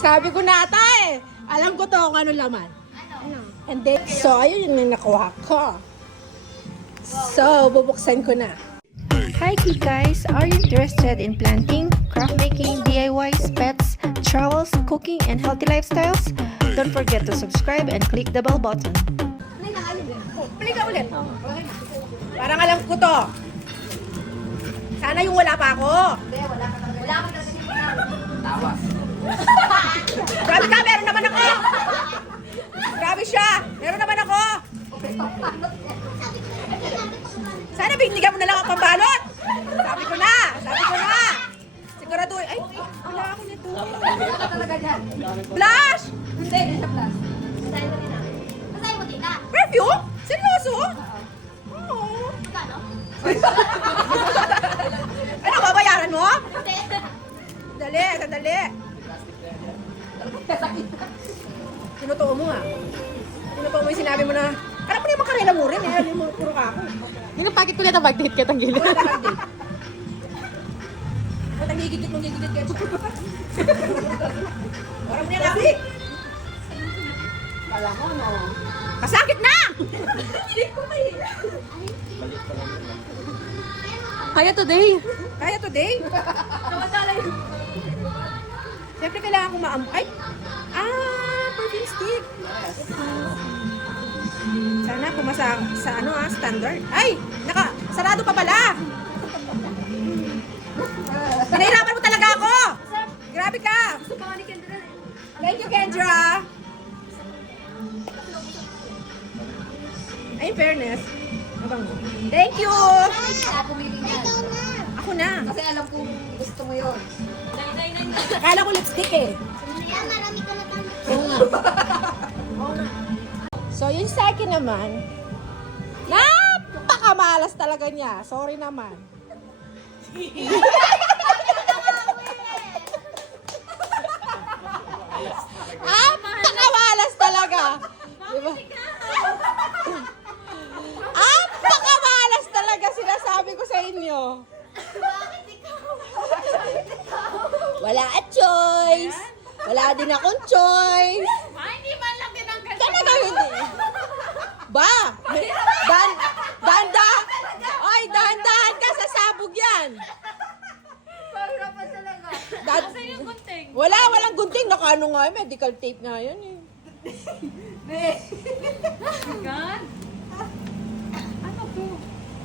Sabi ko na ata eh. Alam ko to kung ano laman. And then, so ayun yung nakuha ko. So, bubuksan ko na. Hi guys, are you interested in planting, craft making, DIYs, pets, travels, cooking, and healthy lifestyles? Don't forget to subscribe and click the bell button. Balik ka ulit. Parang alam ko to. Sana yung wala pa ako. Wala ka kasi Tawas. Grabe ka, meron naman ako. Grabe siya, meron naman ako. Sana binigyan mo na lang ang pambalot. Sabi ko na. Sigurado, ay, wala ako nito. Wala ka talaga dyan. Blush! Hindi, hindi siya plus. Basahin mo din ah. Basahin mo din ah. Perfume? Seryoso? Oo. Magkano? Ano, babayaran mo? Hindi. Sandali. Tinutuo mo ah. Tinutuo mo yung sinabi mo na, alam mo na yung makarela mo rin eh. Alam mo, puro ka ako. Yung pakit ko na mag-date ka tang gilid. Ba't ang gigigit mong gigigit ka? Parang mo na lapik. Kala ko no. Kasakit na! Hindi ko may... Kaya today. Kaya today? Namatala yun. Siyempre kailangan kong ay! Perfume stick. Sana pumasa sa standard. Ay! Sarado pa pala! Pinahirapan mo talaga ako! Grabe ka! Gusto pa ni Kendra eh. Thank you, Kendra! Ay, in fairness. Abang mo. Thank you! Kaya pumili yan. Ako na. Kasi alam kong gusto mo yun. Akala ko lipstick eh. Yan, marami ka na pang... Oo nga. So, yung sa akin naman, napakamalas talaga niya. Sorry naman. Napakamalas talaga. Diba? Napakamalas talaga sinasabi ko sa inyo. Wala a choice. Wala din akong choice. Hindi man lang tinanggal Talaga hindi. Ba? Dahan-dahan ka sa sabog yan. Pahirapan talaga. Asan yung gunting? Walang gunting. Nakaano nga yun, medical tape nga yun eh.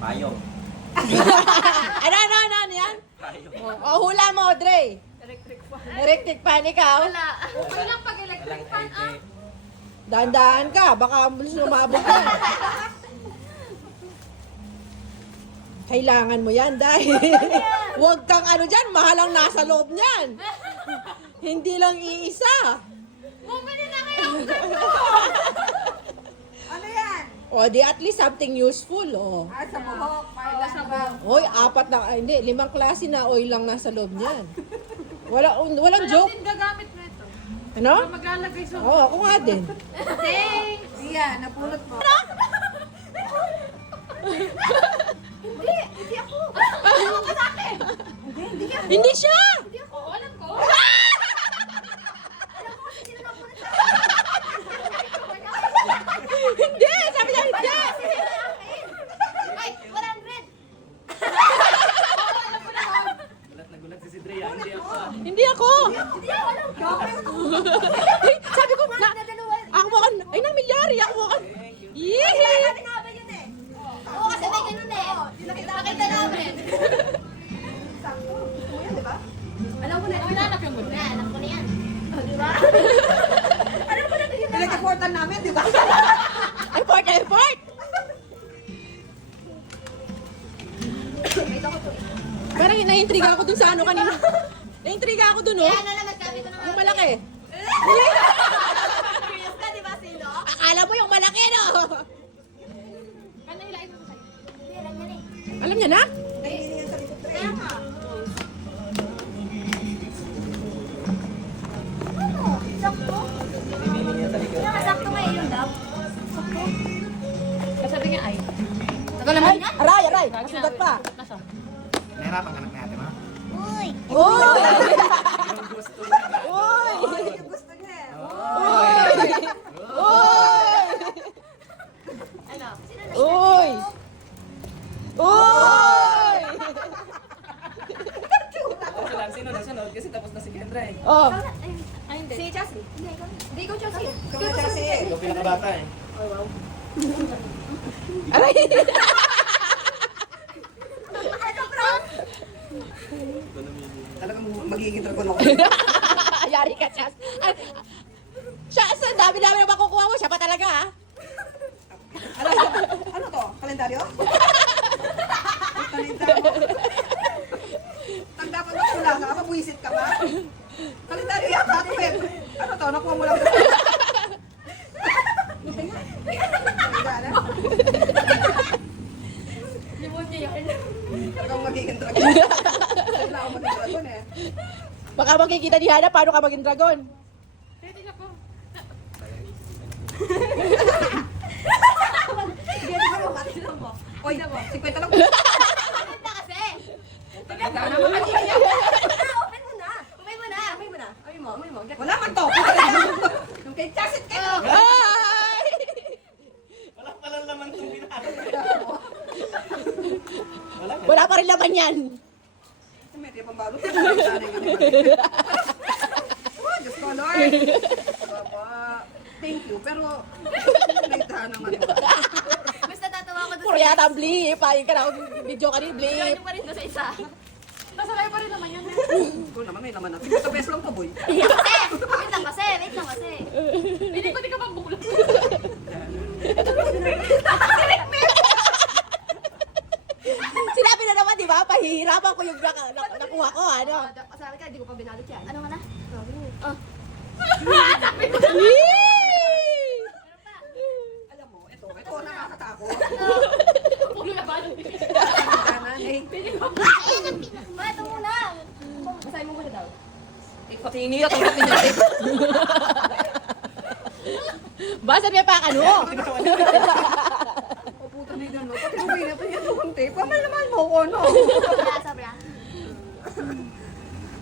Payong. Ano yan? Payong. Hula mo, Dre. Electric fan ikaw. Wala. Okay lang pag electric fan ah. Dahan-dahan ka. Baka sumabog ka. Kailangan mo yan dahil huwag kang dyan, mahalang nasa loob niyan. Hindi lang iisa. Bumili na kayo. Ano yan? O, di at least something useful, o. Sa buhok. Para sa buhok. Oy, 5 klase na oil lang nasa loob niyan. Walang joke. Gagamit mo ito. Ano? Maglalagay sa... Oo, ako nga din. Thanks! Iya, napulot mo. Hindi ako. Ano ka sa akin? Hindi ako. Hindi siya! Hindi ako. Alam ko. Alam ko kasi sino napulot sa Hindi! Sabi niya, hindi! Ay, 100! Gulat na gulat si Sidrea. Hindi ako. Hindi ako! Hindi ako alam ko. Ay, sabi ko, ako mo kan, ay namilyari, ako mo kan. Yee! Sinabi yun eh. Oo, kasi may ganun eh. Nakita namin. Alam mo na, hinanap yung gusto. Alam ko na yan. Di ba? Alam ko na ito yun. Pinag-reportan namin, di ba? Effort! Parang na-intriga ako dun sa ano kanina. Na-intriga ako dun, oh. Kaya na lang, sabi ko na Yung malaki. Curious ka, di ba, Sino? Akala mo yung malaki, no? Kano ilain mo sa'yo? Hindi, alam niya na eh. Alam niya na? Kaya nga. Sakto? Pinili niya talaga. Kaya nga, sakto nga eh, yun daw. Sakto. Kasabi niya ay. Ay, aray! Masugat pa. Nahirapan ka na natin, ha? Uy! Uy! Yung gusto niya. Uy! Uy! Uy! Kasi lang, sino nasunod? Kasi tapos na si Kendra eh. Oh, Ay, hindi. Si Chelsea. Hindi ko Chelsea. Ikaw pinakabata eh. aray! Talagang magiging dragon ako. Yari ka, Chas. Ay, siya, sa dami-dami na makukuha mo, siya pa talaga, ha? Ano to? Kalendaryo? Kalendaryo. Ang dapat magpula ka, mabwisit ka ba? Kalendaryo yata ito eh. Ano to? Nakuha mo lang ito. Limon niya yan. Talagang magiging dragon. Kailangan ako maging dragon eh. Baka makikita ni Hana paano ka maging dragon. Ready na po. Hindi na ako katilang mo. Oy, 50 lang. Bakit na kasi? Tanda na mga kanya. Open mo na. Open mo na. Open mo na. Open mo. Open mo. Wala man to. Yung kay Chasit kayo. Ay! Wala palang laman itong binahagi. Wala ka. Wala pa rin laman yan. May di pambalo. Oh, Diyos ko, Lord. Baba. Thank you. Pero, naitahan naman ito. Basta tatawa ko doon Puro yata ang blip. Pahin ka na ako video ka rin, blip. Join pa rin doon sa isa. Nasakay pa rin naman yan. Ito naman, may laman na. 50 pesos lang to, boy. Wait lang kasi. Wait lang kasi. Hindi ko di ka magbuklat. Sinabi na naman, di ba? Pahihirapan ko yung nakuha ko, ano? Sabi ka, hindi ko pa binalot yan. Ano nga na? Oh. Yee! Alam mo, ito nakakatakot. Ulo na ba? Kanan, eh. Ma, ito muna. Basahin mo muna daw. Patingin niya, tanggapin niya. Basta may pang ano? O puta na yun, no? Patingin niya, tingnan mo kung tape. Pamal mo ko, no? Sobra, sobra.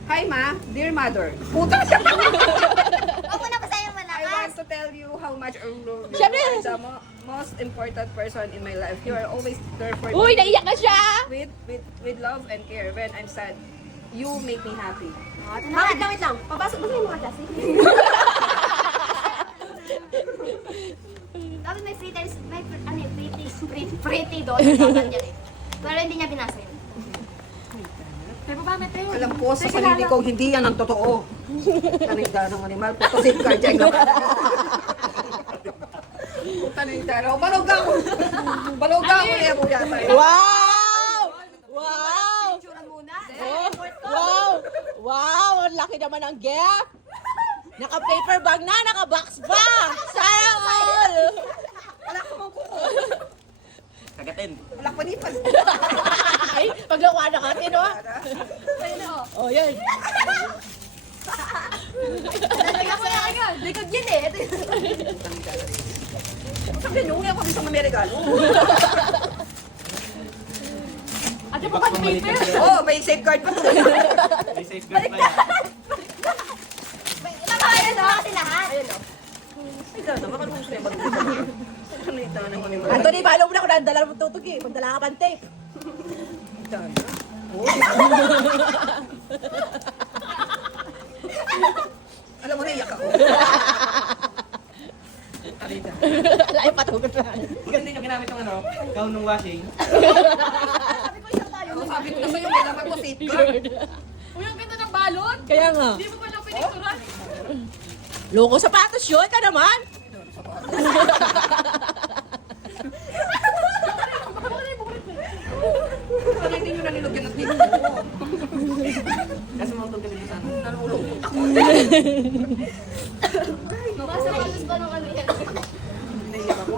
Hi, ma. Dear mother. Puta siya. Huwag mo na basahin mo I malakas. want to tell you how much I love you. Siyempre. You are the most important person in my life. You are always there for Uy, me. naiyak na siya! With love and care. When I'm sad, you make me happy. Wait lang. Papasok, basahin mo ka, Chelsea. Dapat may fritters, may pretty doon. Dapat yan eh. Pero hindi niya binasa yun. Pero ba, Mete? Alam ko sa sarili ko, hindi yan ang totoo. Taninda ng animal. Puto safeguard check lang. Taninda raw. Baloga ako. Baloga ako niya po yata. Wow! Wow! Picture muna. Oh, wow! Wow! Ang laki naman ng gift! Naka-paper bag na, naka-box pa! Sana all! Wala ka mong kuko. Kagatin. Wala pa nipan. Ay, paglakuan na natin, no? Oh, yan. Nalagyan ko na agad. Likod yun eh. Ito yun. Sabi niyo, ngayon ako isang Amerikano. At yung mga paper. Oh, may safeguard pa. May safeguard pa yan. Nakakaya na kasi lahat. Ay, gano'n. Baka nung gusto niya mag-uusap. Taninda ng animal. Anthony, palo mo na kung nandala mo tutug eh. Kung dala ka pang tape. Alam mo, naiyak ako. Taninda. Alay, patugot na. Hindi nyo ginamit yung ano, gown ng washing. Sabi ko isang tayo. Ano sabi ko na sa'yo, kailangan mo safeguard. Uy, ang ganda ng balon. Kaya nga. Hindi mo pa lang pinikturan. Loko sapatos yun, ka naman. Sana hindi nyo nanilugyan at dito. Kasi mga kasi sa ano. Nalulog ako. Basta kalos ba ng ano yan? Naiyak ako.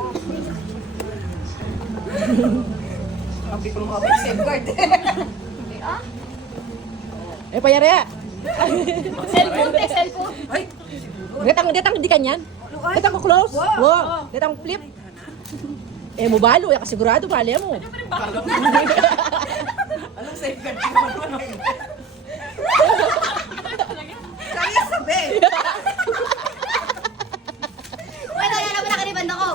Sabi ko mga safeguard. Ah? Eh, payari. Cellphone, cellphone. Ay, Detang di kanyan. Detang ko close. Wow. Detang flip. Eh, mo balo. Ya, kasigurado, bali mo. anong safeguard ko naman? Kaya sabi. Wala na naman nakaliban ako.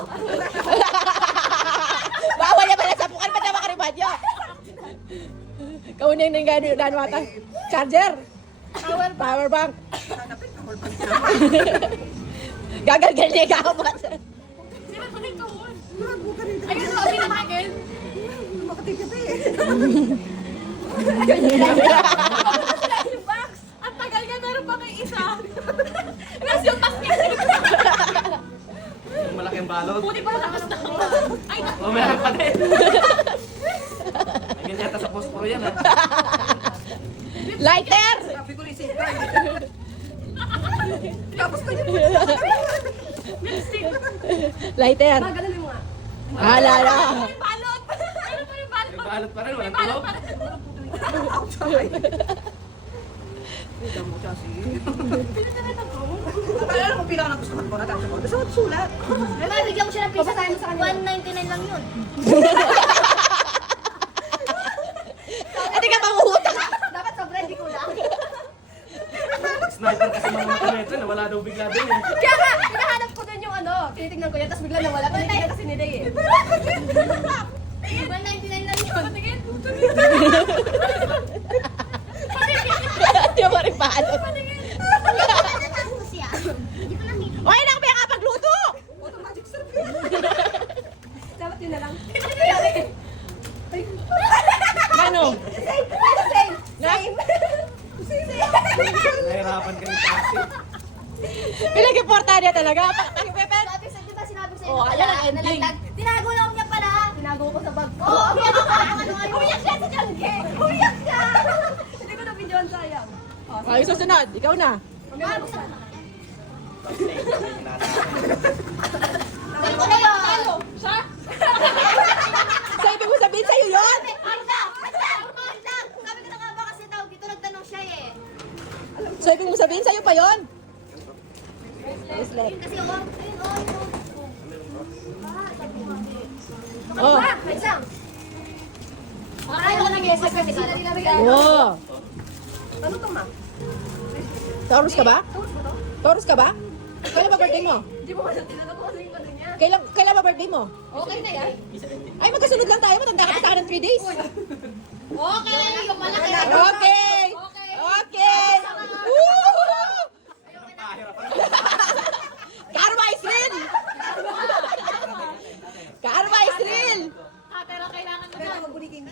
Nauna yung gano'n ata. Charger. Power bank. Hanapin ka, wala pa niya. Gagal-galing ako ba? Ayun, sabi na akin. Makatigil eh. Box! Ang tagal nga, meron pa kay isa. Tapos yung basket. Yung malaking balot. Buti pa lakas na. Ay, naku. Oh, meron pa din. May ganyan yata sa posporo yan, ha? Lighter! Sabi ko rin safeguard. Tapos ko yun. Lighter. Magalan mo nga. Alala. May balot! Ano pa yung balot? May balot pa rin, walang Balot tulog. pa rin. Ito mo siya si. Akala mo pinaka na gusto ko na tayo ko. Gusto ko sulat. May bigyan ko siya ng pizza tayo sa kanya. 199 lang yun. Hindi ka mangungutang. Dapat sobra, hindi ko lang. Sniper kasi mga mataneto, nawala daw bigla din, eh. Kaya nga, hinahanap ko dun yung ano, tinitignan ko yan, tapos bigla nawala. Tinitignan kasi ni Day eh. 199 lang yun. Patingin. Hindi mo rin paano. Patingin. siya. Hindi ko nakita. Oy, nang may kapagluto! Automatic serve yan. Dapat yun na lang. Ano? Nahirapan ka rin kasi. Pinag-importante talaga. Pag-pepet. Sabi sa, di ba sinabi sa'yo Oh, na ayan pala, ang ending. nalaglag. Tinago lang niya pala. Tinago ko sa bag ko. Oo, umiyak ako. Umiyak siya sa Tiangge. Umiyak siya. Hindi ko na-videoan, sayang. Ay, susunod. Ikaw na. Umiyak ko sa Sabi ko na yun. Siya? Sa ibig mo sabihin sa'yo yun? Ay, lang! Sabi ko na nga ba kasi tawag dito, nagtanong siya eh. So, ibig mo sabihin sa'yo pa yun? Bracelet. Yun kasi ako, ayun, oh, yun. Oh. Wait lang. Ay, ako nag-iisip kasi sila nila regalo. Wow. Ano to ma? Taurus ka ba? Taurus ka ba? Kailan ba birthday mo? Hindi mo kasi tinanong ko kasi yung ano niya. Kailan ba birthday mo? Okay na yan? Ay, magkasunod lang tayo. Matanda ka pa sa akin ng 3 days. Okay, yung malaki. Okay. Okay. Woo! Karma is real. Karma is real. Pero kailangan na Pero magbuniking.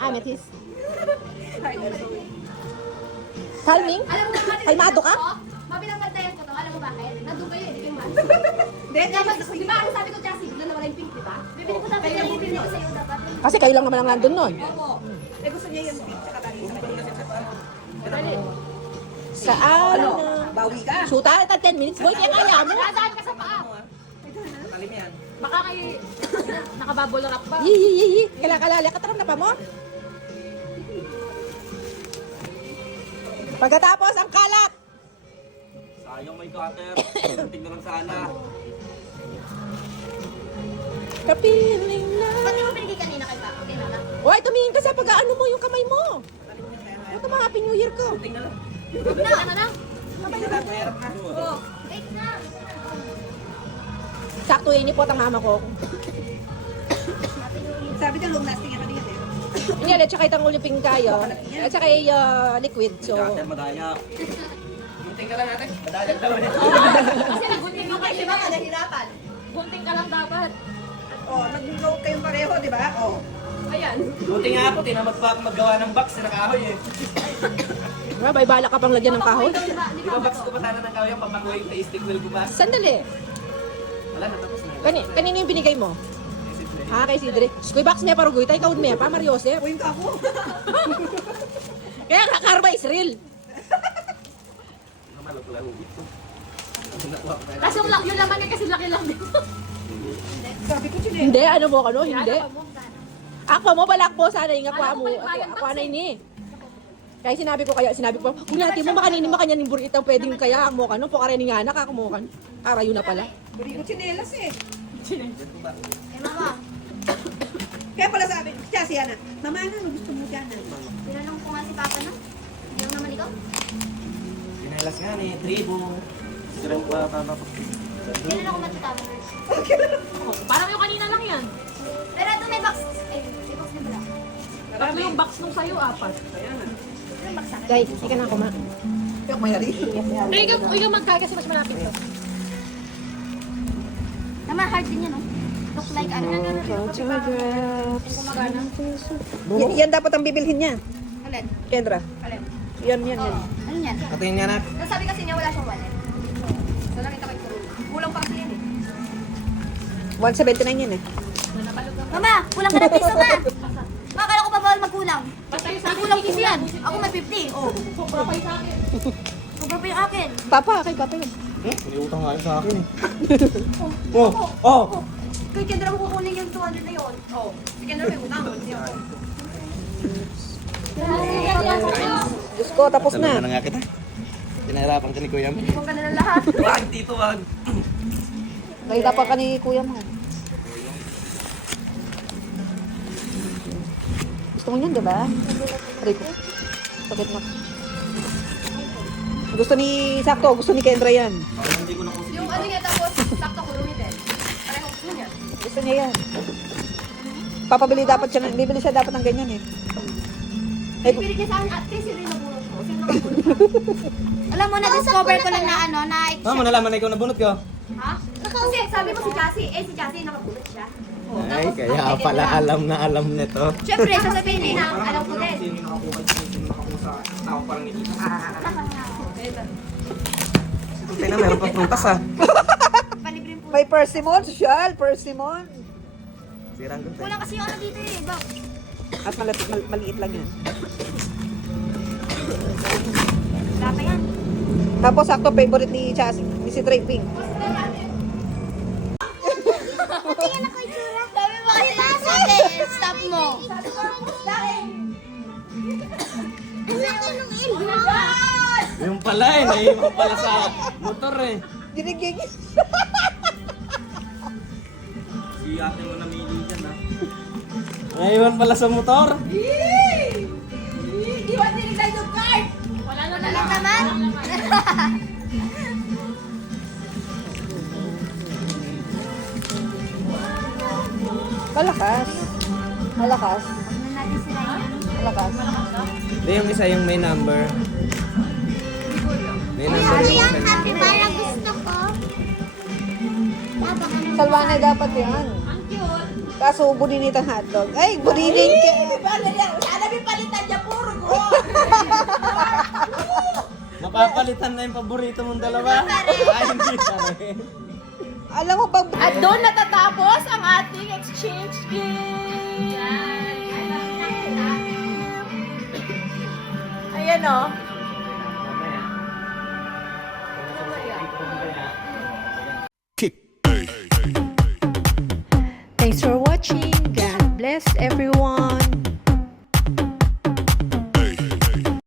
Amethyst. Calming? Alam mo naman, Kalmado ka? Mapinagbantayan ko to. Alam mo bakit? Nandun kayo, hindi kayo man. Then, Di ba, ano sabi ko, Chassis, bigla nawala yung pink, di ba? Bibili ko sabi niya, bibili ko sa'yo dapat. Kasi kayo lang naman ang nandun nun. Opo. Eh gusto niya yung pink, tsaka tali sa kanya. Saan? Ano? Bawi ka. Shoota, 10 minutes. Boy, kaya kaya mo. Nadaan ka sa paa. Talim yan. Baka kayo nakabubble wrap pa. Yi. Kala-kalala. Kataram na pa mo? Pagkatapos, ang kalat. Sayang may cutter. Tingnan na lang sana. Kapiling na. Ba't di mo binigay kanina kay Papa? Okay na lang. Hoy, tumingin ka sa pag-ano mo, yung kamay mo. Ito mga Happy New Year ko. Tingnan lang. Ano na? Mahirap na. Wait na. Sakto yun, ipot ang mama ko. Sabi niya long lasting yan kanina eh. Yan, at saka itang uliping kayo. At saka liquid, so... Cutter, madaya. Gunting ka lang natin. Madaya daw eh. Kasi nagunting mo kayo, di ba? Nahirapan. Gunting ka lang dapat. Oh, nag-note kayong pareho, di ba? Oh. Ayan. Buti nga ako, tinamad pa ako maggawa ng box na nakahoy eh. Diba, may bala ka pang lagyan ng kahoy. Di ba box ko pa sana ng kahoy ang papakuha yung tasting wheel ko ba? Sandali. Wala na, tapos na. Kanino yung binigay mo? Ah, kay Sidre. Skoy box niya parugoy tayo, ikaw niya pa, Mariose. Uwing ka ako. Kaya nga, karma is real. Malog-laro dito. Tapos yung laman niya kasi laki lang dito. Sabi ko siya Hindi, ano mo, ano? Hindi. Ako mo, balak po sana yung akwa mo. Akwa na ini. Kaya sinabi ko, kung natin mo makaninin makanyan yung burrito, pwedeng kaya ang mo, ano, po ka rin nga, nakakamukan. Karayo na pala. Buri ko chinelas eh. Eh, mama. Kaya pala sabi, siya siya na, Mama, ano gusto mo dyan? Tinanong ko nga si Papa na. Hindi lang naman ikaw. Pinelas nga ni tribo. Sirang pa papapap. Kailan ako matutama? Parang yung kanina lang yan. Pero ito may box. Ay, may box na pala. Paano yung box nung sa'yo, 4? Guys, hindi ka na kumain. Yung mayari. Ikaw magkaya kasi mas malapit to. Tama, hard din yan, no? Look like ano. Yan dapat ang bibilhin niya. Alin? Kendra. Alin? Yan. Ano yan? Patingin nga na. Nasabi kasi niya wala siyang wallet. So, nakita ko yung kulang pa kasi yan eh. 179 yan eh. Mama, kulang ka ng piso, ma! Ma, akala ko pa bawal magkulang. Kulang kasi yan. Ako may 50. Oh. Sobra pa yung sa akin. Sobra pa yung akin. Papa, kay Papa yun. Iniutang nga yun sa akin eh. Oh! Kay Kendra mo kukunin yung 200 na yun. Oh. Si Kendra may utang. Diyos ko, tapos Sabi na. na nga kita. Pinahirapan ka ni Kuya mo. Huwag ka na ng lahat. Wag, dito wag. Nahirapan ka ni Kuya mo. Gusto mo yun, di ba? Rico. Sakit na. Gusto ni Sakto, gusto ni Kendra yan. Hindi ko na kung Yung ano niya tapos, sakto ko lumitin. Pareho ko niya. Gusto niya yan. Papabili dapat siya, bibili siya dapat ng ganyan eh. Ay, Pilit niya sa akin, at least sino yung nabunot mo? Sino nabunot mo? Alam mo, na-discover ko lang na ano, na... Ah, mo nalaman na ikaw nabunot ko. Ha? Kasi sabi mo si Jassy, si Jassy nakabunot siya. Ay, kaya pala alam na alam nito. Siyempre, sasabihin na, alam ko din. Sino nakakuha sa tao parang ni Isa. Tingnan, meron pang prutas ah. Palibre po. may persimmon, social, persimmon. Sirang doon. Wala kasi yung ano dito eh, bak. At maliit lang yan. Wala pa yan. Tapos Sakto, favorite ni Chassis, ni si Trey Pink. Sabi mo kasi sabi, stop mo. Yung pala eh, naiwan pala sa motor eh. Ginigig. Si ate mo namili dyan ah. Naiwan pala sa motor. Wala lang naman. Malakas. Malakas. Huwag na natin sila yan. Malakas. Hindi, yung isa yung may number. May number Sabi yung yan, isa. happy para gusto ko. Salwane dapat yan. Kaso buninitang hotdog. Ay, buninin ka. Sana may palitan niya puro ko. Mapapalitan na yung paborito mong dalawa. Ay, hindi pa rin. Alam mo bang... At doon natatapos ang ating exchange game. Ayan o. Thanks for watching. God bless everyone.